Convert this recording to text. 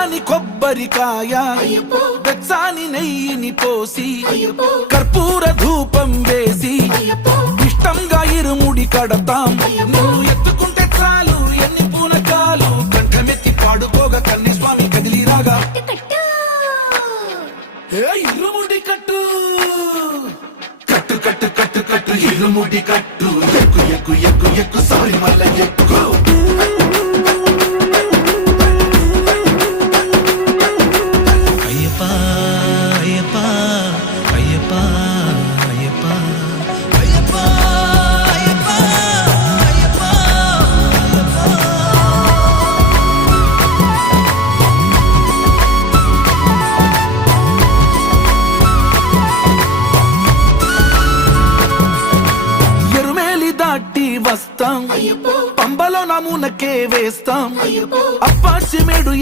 కమ్మాని కొబ్బరికాయ వెచ్చాని నెయ్యిని పోసి కర్పూర ధూపం వేసి ఇష్టంగా ఇరుముడి కడతాం. నువ్వు ఎత్తుకుంటే చాలు ఎన్ని పూనకాలు కంఠమెత్తి పాడుకోగా కన్యస్వామి కదిలిరాగా ఇరుముడి కట్టు కట్టు కట్టు కట్టు కట్టు ఇరుముడి కట్టు ఎక్కు ఎక్కు ఎక్కు ఎక్కు సారి మల్ల ఎక్కు వస్తాం పంబలో నమూనకే వేస్తాం అప్పాచి మేడు